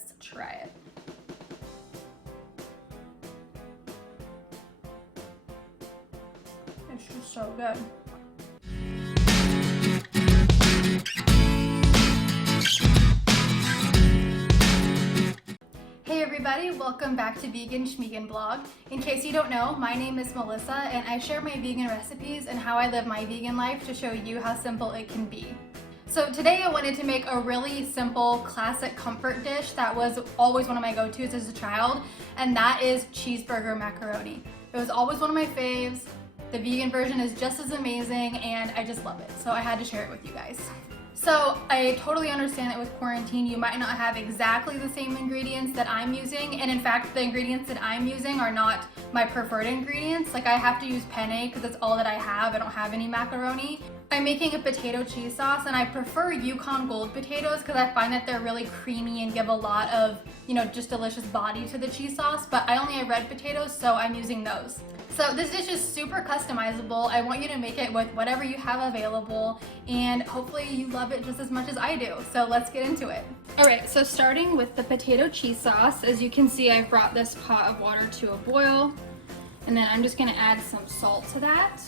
let's try it. It's just so good. Hey everybody, welcome back to Vegan Schmeegan Blog. In case you don't know, my name is Melissa and I share my vegan recipes and how I live my vegan life to show you how simple it can be. So today I wanted to make a really simple classic comfort dish that was always one of my go-tos as a child, and that is cheeseburger macaroni. It was always one of my faves. The vegan version is just as amazing and I just love it. So I had to share it with you guys. So I totally understand that with quarantine, you might not have exactly the same ingredients that I'm using. And in fact, the ingredients that I'm using are not my preferred ingredients. Like I have to use penne because that's all that I have. I don't have any macaroni. I'm making a potato cheese sauce and I prefer Yukon Gold potatoes because I find that they're really creamy and give a lot of, just delicious body to the cheese sauce. But I only have red potatoes, so I'm using those. So this dish is super customizable. I want you to make it with whatever you have available and hopefully you love it just as much as I do. So let's get into it. All right, so starting with the potato cheese sauce, as you can see, I've brought this pot of water to a boil and then I'm just gonna add some salt to that.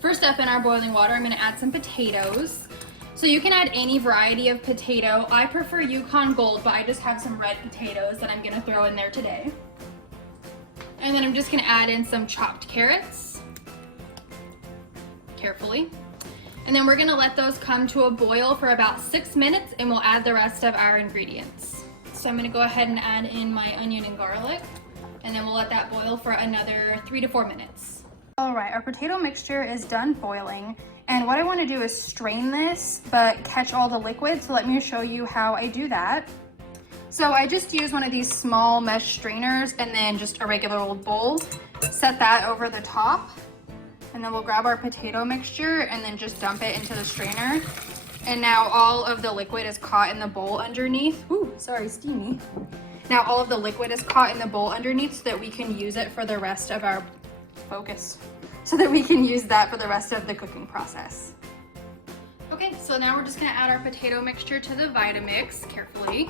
First up in our boiling water, I'm gonna add some potatoes. So you can add any variety of potato. I prefer Yukon Gold, but I just have some red potatoes that I'm gonna throw in there today. And then I'm just gonna add in some chopped carrots, carefully. And then we're gonna let those come to a boil for about 6 minutes and we'll add the rest of our ingredients. So I'm gonna go ahead and add in my onion and garlic, and then we'll let that boil for another 3 to 4 minutes. All right, our potato mixture is done boiling. And what I wanna do is strain this, but catch all the liquid. So let me show you how I do that. So I just use one of these small mesh strainers and then just a regular old bowl. Set that over the top. And then we'll grab our potato mixture and then just dump it into the strainer. And now all of the liquid is caught in the bowl underneath. Ooh, sorry, steamy. Now all of the liquid is caught in the bowl underneath so that we can use it for the rest of our so that we can use that for the rest of the cooking process. Okay, so now we're just gonna add our potato mixture to the Vitamix carefully.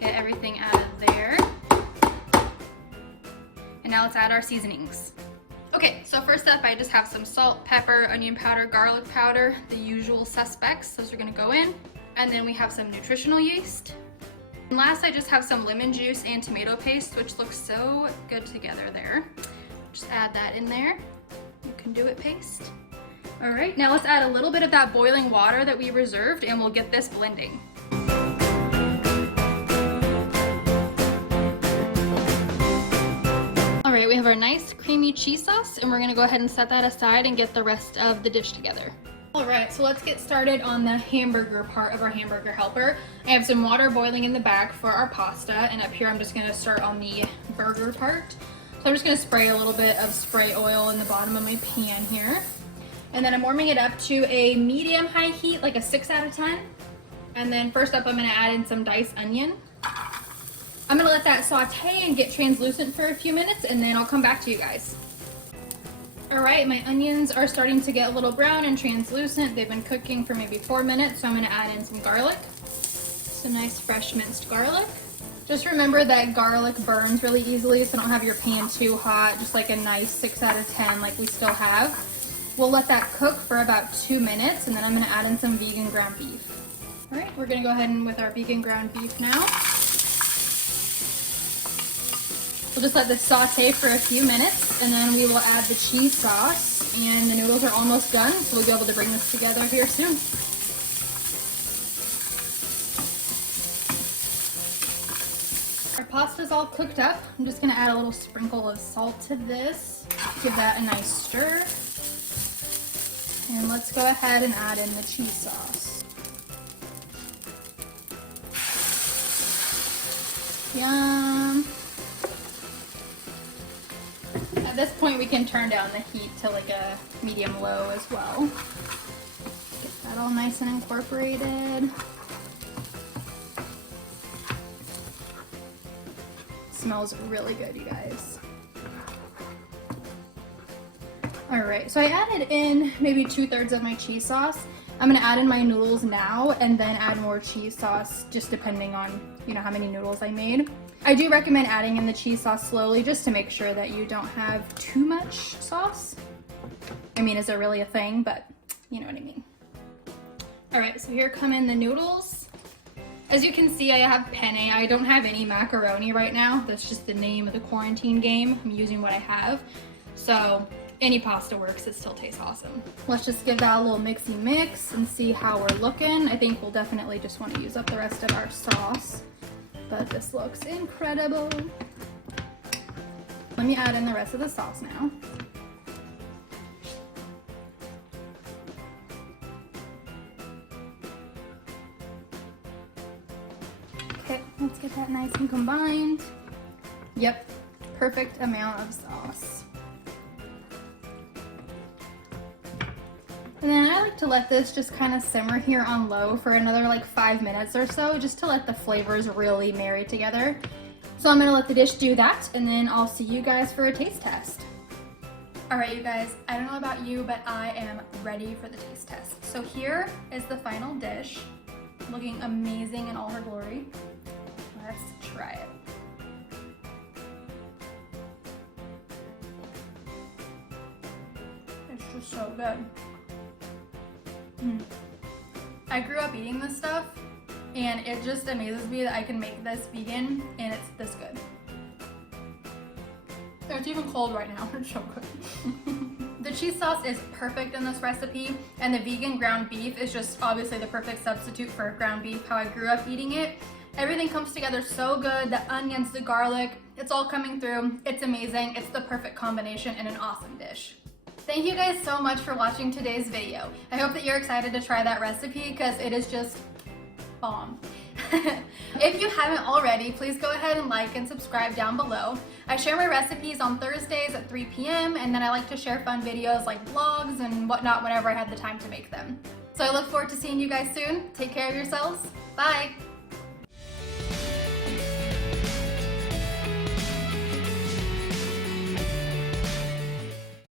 Get everything out of there. And now let's add our seasonings. Okay, so first up I just have some salt, pepper, onion powder, garlic powder, the usual suspects. Those are gonna go in. And then we have some nutritional yeast. And last I just have some lemon juice and tomato paste, which looks so good together there. Just add that in there. You can do it paste. All right, now let's add a little bit of that boiling water that we reserved and we'll get this blending. All right, we have our nice creamy cheese sauce and we're gonna go ahead and set that aside and get the rest of the dish together. All right, so let's get started on the hamburger part of our Hamburger Helper. I have some water boiling in the back for our pasta, and up here I'm just gonna start on the burger part. So I'm just gonna spray a little bit of spray oil in the bottom of my pan here. And then I'm warming it up to a medium-high heat, like a 6 out of 10. And then first up, I'm gonna add in some diced onion. I'm gonna let that saute and get translucent for a few minutes, and then I'll come back to you guys. All right, my onions are starting to get a little brown and translucent. They've been cooking for maybe 4 minutes, so I'm gonna add in some garlic. Some nice fresh minced garlic. Just remember that garlic burns really easily, so don't have your pan too hot, just like a nice 6 out of 10 like we still have. We'll let that cook for about 2 minutes, and then I'm gonna add in some vegan ground beef. All right, we're gonna go ahead and with our vegan ground beef now. We'll just let this saute for a few minutes, and then we will add the cheese sauce, and the noodles are almost done, so we'll be able to bring this together here soon. Our pasta's all cooked up. I'm just gonna add a little sprinkle of salt to this. Give that a nice stir. And let's go ahead and add in the cheese sauce. Yum. At this point we can turn down the heat to like a medium-low as well. Get that all nice and incorporated. Smells really good, you guys. All right, so I added in maybe 2/3 of my cheese sauce. I'm gonna add in my noodles now and then add more cheese sauce, just depending on, you know, how many noodles I made. I do recommend adding in the cheese sauce slowly just to make sure that you don't have too much sauce. I mean, is it really a thing? But you know what I mean. All right, so here come in the noodles. As you can see, I have penne. I don't have any macaroni right now. That's just the name of the quarantine game. I'm using what I have. So any pasta works, it still tastes awesome. Let's just give that a little mixy mix and see how we're looking. I think we'll definitely just want to use up the rest of our sauce, but this looks incredible. Let me add in the rest of the sauce now. Okay, let's get that nice and combined. Yep, perfect amount of sauce. And then I like to let this just kind of simmer here on low for another like 5 minutes or so, just to let the flavors really marry together. So I'm gonna let the dish do that, and then I'll see you guys for a taste test. All right, you guys, I don't know about you, but I am ready for the taste test. So here is the final dish, looking amazing in all her glory. Let's try it. It's just so good. I grew up eating this stuff, and it just amazes me that I can make this vegan and it's this good. It's even cold right now. It's so good. The cheese sauce is perfect in this recipe, and the vegan ground beef is just obviously the perfect substitute for ground beef, how I grew up eating it. Everything comes together so good. The onions, the garlic, it's all coming through. It's amazing. It's the perfect combination and an awesome dish. Thank you guys so much for watching today's video. I hope that you're excited to try that recipe because it is just bomb. If you haven't already, please go ahead and like and subscribe down below. I share my recipes on Thursdays at 3 p.m. and then I like to share fun videos like vlogs and whatnot whenever I have the time to make them. So I look forward to seeing you guys soon. Take care of yourselves. Bye!